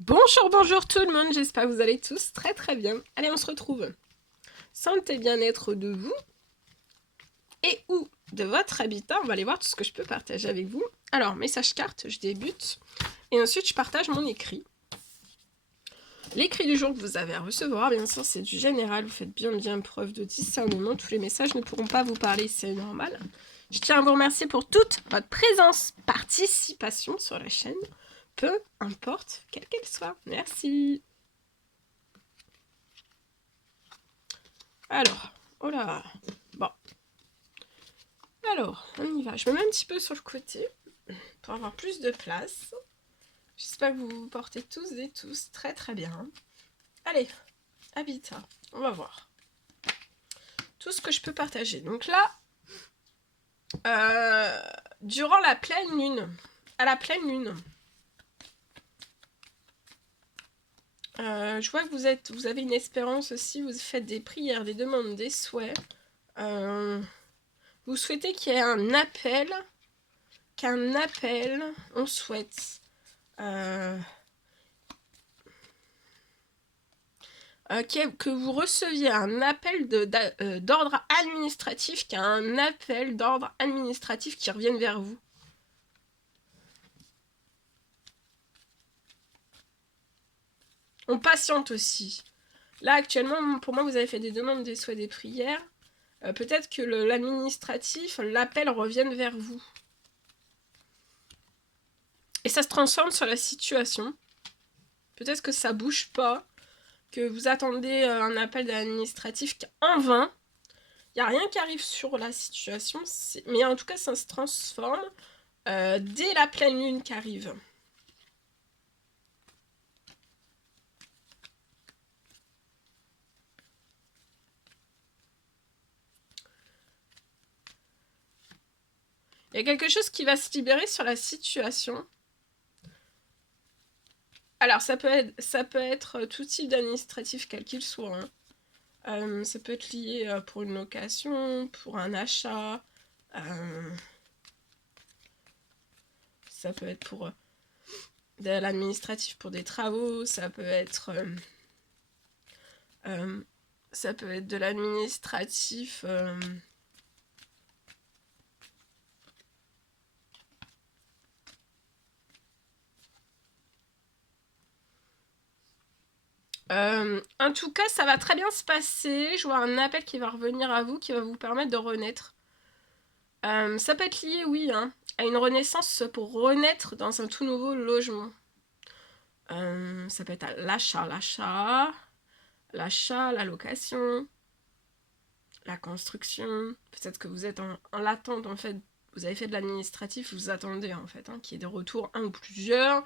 Bonjour, bonjour tout le monde, j'espère que vous allez tous très très bien. Allez, on se retrouve. Santé bien-être de vous et ou de votre habitat. On va aller voir tout ce que je peux partager avec vous. Alors, message carte, je débute. Et ensuite, je partage mon écrit. L'écrit du jour que vous avez à recevoir, bien sûr, c'est du général. Vous faites bien preuve de discernement. Tous les messages ne pourront pas vous parler, c'est normal. Je tiens à vous remercier pour toute votre présence, participation sur la chaîne. Peu importe quelle qu'elle soit. Merci. Alors, oh là, bon. Alors, on y va. Je me mets un petit peu sur le côté pour avoir plus de place. J'espère que vous vous portez tous et tous très très bien. Allez, habitat, on va voir. Tout ce que je peux partager. Donc là, durant la pleine lune, à la pleine lune, je vois que vous avez une espérance aussi, vous faites des prières, des demandes, des souhaits. Vous souhaitez qu'il y ait un appel, on souhaite que vous receviez un appel d'ordre administratif, qu'il y a un appel d'ordre administratif qui revienne vers vous. On patiente aussi. Là, actuellement, pour moi, vous avez fait des demandes, des souhaits, des prières. Peut-être que l'administratif, l'appel revienne vers vous. Et ça se transforme sur la situation. Peut-être que ça bouge pas, que vous attendez un appel de l'administratif en vain. Il n'y a rien qui arrive sur la situation, mais en tout cas, ça se transforme dès la pleine lune qui arrive. Il y a quelque chose qui va se libérer sur la situation. Alors, ça peut être tout type d'administratif, quel qu'il soit. Hein. Ça peut être lié pour une location, pour un achat. Ça peut être pour de l'administratif pour des travaux. Ça peut être de l'administratif. En tout cas, ça va très bien se passer. Je vois un appel qui va revenir à vous, qui va vous permettre de renaître. Ça peut être lié, oui, hein, à une renaissance pour renaître dans un tout nouveau logement. Ça peut être à l'achat, la location, la construction. Peut-être que vous êtes en attente, en fait. Vous avez fait de l'administratif, vous attendez, en fait, hein, qu'il y ait des retours, un ou plusieurs.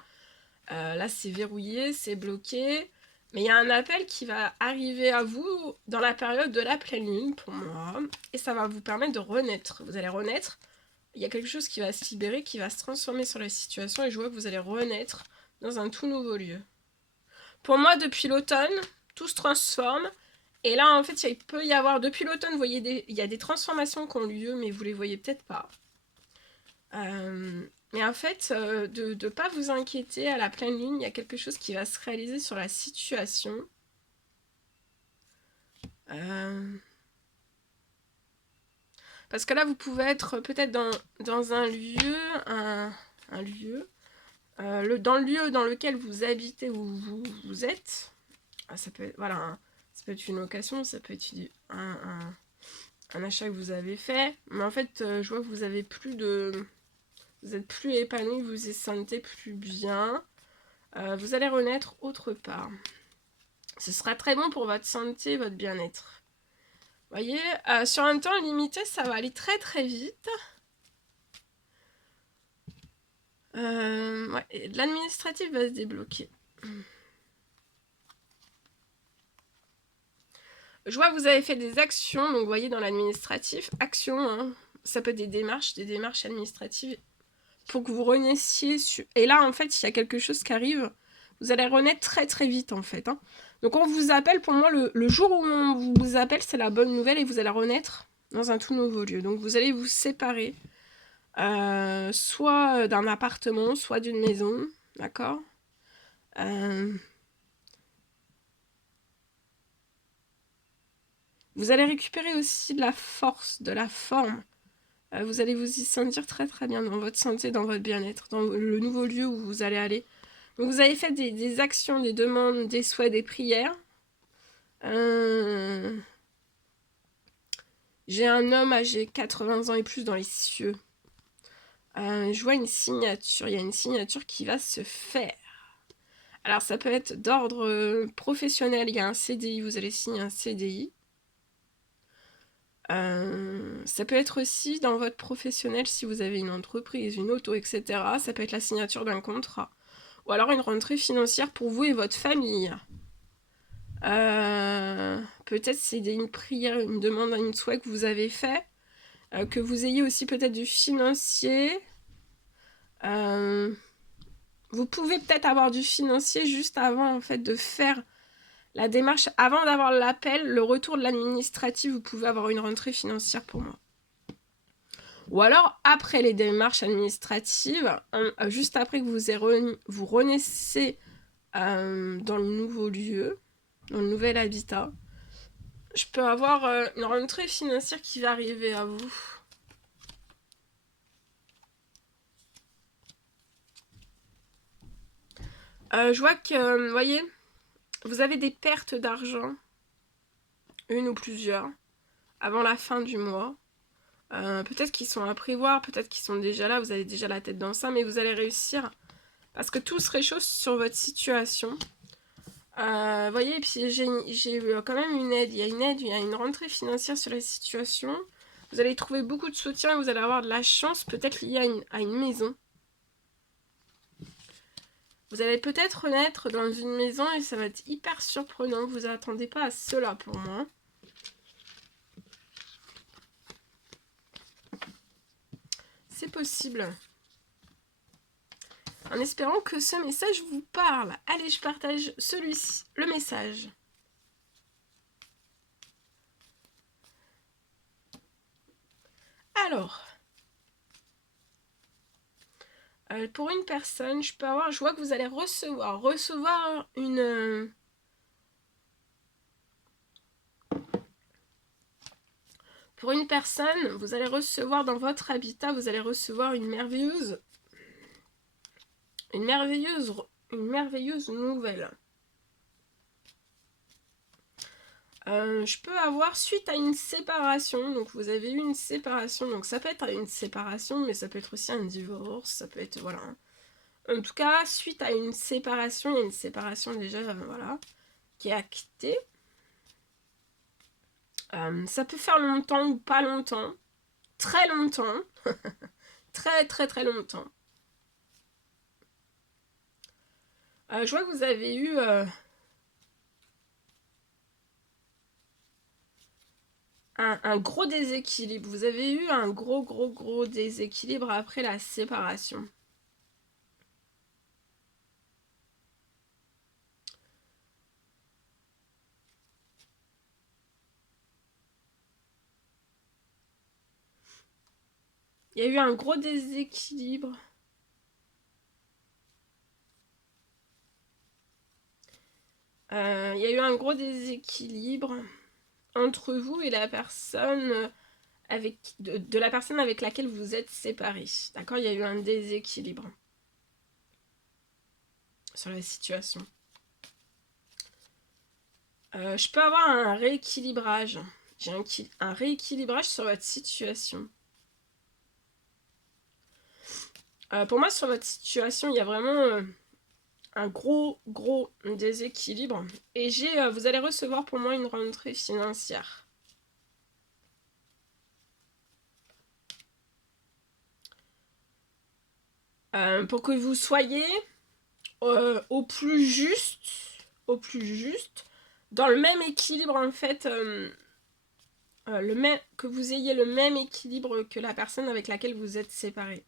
Là, c'est verrouillé, c'est bloqué. Mais il y a un appel qui va arriver à vous dans la période de la pleine lune, pour moi. Et ça va vous permettre de renaître. Vous allez renaître. Il y a quelque chose qui va se libérer, qui va se transformer sur la situation. Et je vois que vous allez renaître dans un tout nouveau lieu. Pour moi, depuis l'automne, tout se transforme. Et là, en fait, il peut y avoir, depuis l'automne, vous voyez, il y a des transformations qui ont lieu, mais vous les voyez peut-être pas. Mais en fait, de ne pas vous inquiéter, à la pleine lune, il y a quelque chose qui va se réaliser sur la situation. Parce que là, vous pouvez être peut-être dans un lieu, dans le lieu dans lequel vous habitez ou vous êtes. Ça peut être, voilà, ça peut être une location, ça peut être un achat que vous avez fait. Mais en fait, je vois que vous avez plus de... Vous êtes plus épanoui, vous vous sentez plus bien. Vous allez renaître autre part. Ce sera très bon pour votre santé, votre bien-être. Vous voyez, sur un temps limité, ça va aller très très vite. Ouais, l'administratif va se débloquer. Je vois que vous avez fait des actions, donc vous voyez dans l'administratif, actions, hein, ça peut être des démarches administratives pour que vous renaissiez. Et là, en fait, il y a quelque chose qui arrive. Vous allez renaître très très vite, en fait. Hein. Donc on vous appelle, pour moi, le jour où on vous appelle, c'est la bonne nouvelle et vous allez renaître dans un tout nouveau lieu. Donc vous allez vous séparer, soit d'un appartement, soit d'une maison, d'accord ? Vous allez récupérer aussi de la force, de la forme. Vous allez vous y sentir très très bien dans votre santé, dans votre bien-être, dans le nouveau lieu où vous allez aller. Donc vous avez fait des actions, des demandes, des souhaits, des prières. J'ai un homme âgé 80 ans et plus dans les cieux. Je vois une signature, il y a une signature qui va se faire. Alors ça peut être d'ordre professionnel, il y a un CDI, vous allez signer un CDI. Ça peut être aussi dans votre professionnel si vous avez une entreprise, une auto, etc. Ça peut être la signature d'un contrat. Ou alors une rentrée financière pour vous et votre famille. Peut-être c'est une prière, une demande, une souhait que vous avez fait. Que vous ayez aussi peut-être du financier. Vous pouvez peut-être avoir du financier juste avant en fait de faire la démarche, avant d'avoir l'appel, le retour de l'administratif, vous pouvez avoir une rentrée financière pour moi. Ou alors, après les démarches administratives, juste après que vous renaissez dans le nouveau lieu, dans le nouvel habitat, je peux avoir une rentrée financière qui va arriver à vous. Je vois que, vous voyez, vous avez des pertes d'argent, une ou plusieurs, avant la fin du mois. Peut-être qu'ils sont à prévoir, peut-être qu'ils sont déjà là, vous avez déjà la tête dans ça, mais vous allez réussir parce que tout se réchauffe sur votre situation. Vous voyez, et puis j'ai quand même une aide, il y a une rentrée financière sur la situation. Vous allez trouver beaucoup de soutien et vous allez avoir de la chance, peut-être liée à une maison. Vous allez peut-être naître dans une maison et ça va être hyper surprenant, vous attendez pas à cela pour moi. C'est possible. En espérant que ce message vous parle. Allez, je partage celui-ci, le message. Alors, pour une personne, je vois que vous allez recevoir une... Pour une personne, vous allez recevoir dans votre habitat, vous allez recevoir une merveilleuse nouvelle. Je peux avoir suite à une séparation, donc vous avez eu une séparation, donc ça peut être une séparation, mais ça peut être aussi un divorce, ça peut être, voilà. En tout cas, suite à une séparation, il y a une séparation déjà, voilà, qui est actée. Ça peut faire longtemps ou pas longtemps, très longtemps, très très très longtemps. Je vois que vous avez eu... un gros déséquilibre. Vous avez eu un gros déséquilibre après la séparation. Il y a eu un gros déséquilibre. Il y a eu un gros déséquilibre entre vous et la personne de la personne avec laquelle vous êtes séparés. D'accord? Il y a eu un déséquilibre sur la situation. Je peux avoir un rééquilibrage. J'ai un rééquilibrage sur votre situation. Pour moi, sur votre situation, il y a vraiment un gros déséquilibre. Et vous allez recevoir pour moi une rentrée financière. Pour que vous soyez au plus juste, dans le même équilibre en fait, que vous ayez le même équilibre que la personne avec laquelle vous êtes séparés.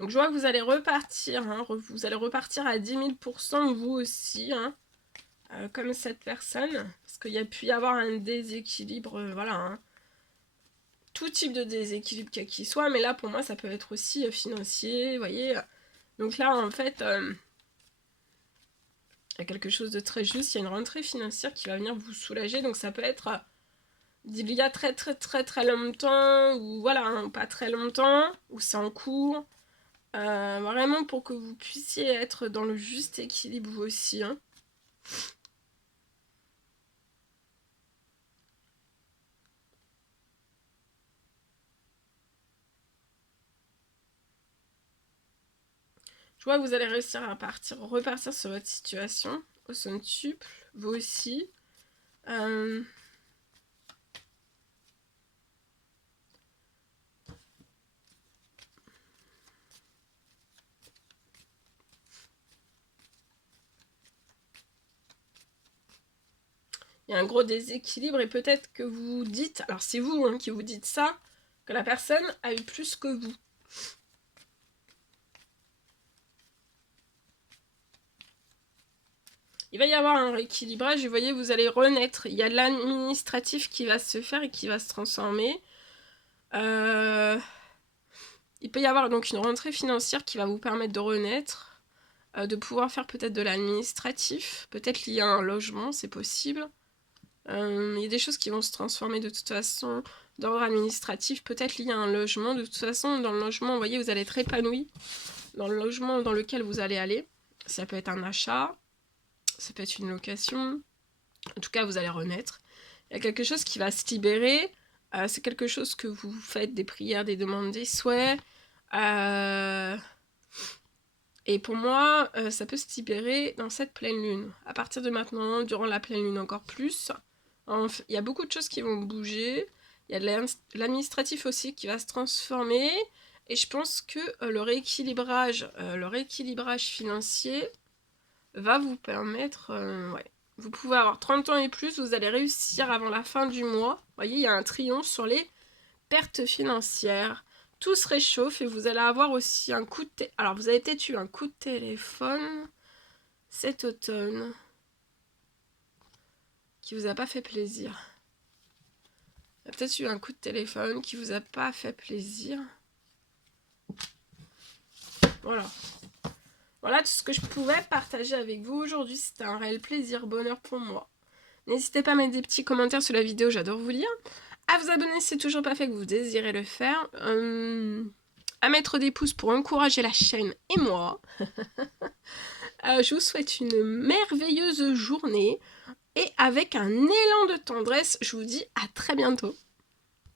Donc je vois que vous allez repartir, hein, vous allez repartir à 10 000% vous aussi, hein, comme cette personne, parce qu'il y a pu y avoir un déséquilibre, voilà, hein. Tout type de déséquilibre quel qu'il soit, mais là pour moi ça peut être aussi financier, vous voyez. Donc là en fait, il y a quelque chose de très juste, il y a une rentrée financière qui va venir vous soulager, donc ça peut être d'il y a très très très très longtemps, ou voilà, hein, pas très longtemps, ou c'est en cours. Vraiment pour que vous puissiez être dans le juste équilibre vous aussi, hein. Je vois que vous allez réussir à repartir sur votre situation au centuple, vous aussi. Il y a un gros déséquilibre et peut-être que vous dites, alors c'est vous hein, qui vous dites ça, que la personne a eu plus que vous. Il va y avoir un rééquilibrage et vous voyez, vous allez renaître. Il y a de l'administratif qui va se faire et qui va se transformer. Il peut y avoir donc une rentrée financière qui va vous permettre de renaître, de pouvoir faire peut-être de l'administratif, peut-être lié à un logement, c'est possible. Il y a des choses qui vont se transformer de toute façon d'ordre administratif, peut-être lié à un logement. De toute façon, dans le logement, vous voyez, vous allez être épanoui dans le logement dans lequel vous allez aller. Ça peut être un achat, ça peut être une location. En tout cas, vous allez renaître. Il y a quelque chose qui va se libérer. C'est quelque chose que vous faites, des prières, des demandes, des souhaits. Et pour moi, ça peut se libérer dans cette pleine lune. À partir de maintenant, durant la pleine lune encore plus. Il y a beaucoup de choses qui vont bouger. Il y a de l'administratif aussi qui va se transformer. Et je pense que le rééquilibrage financier va vous permettre... ouais. Vous pouvez avoir 30 ans et plus, vous allez réussir avant la fin du mois. Vous voyez, il y a un triomphe sur les pertes financières. Tout se réchauffe et vous allez avoir aussi un coup de... Alors, vous avez peut-être eu un coup de téléphone cet automne qui vous a pas fait plaisir. Vous avez peut-être eu un coup de téléphone qui vous a pas fait plaisir. Voilà. Voilà tout ce que je pouvais partager avec vous aujourd'hui. C'était un réel plaisir, bonheur pour moi. N'hésitez pas à mettre des petits commentaires sous la vidéo, j'adore vous lire. À vous abonner si c'est toujours pas fait que vous désirez le faire. À mettre des pouces pour encourager la chaîne et moi. Je vous souhaite une merveilleuse journée. Et avec un élan de tendresse, je vous dis à très bientôt.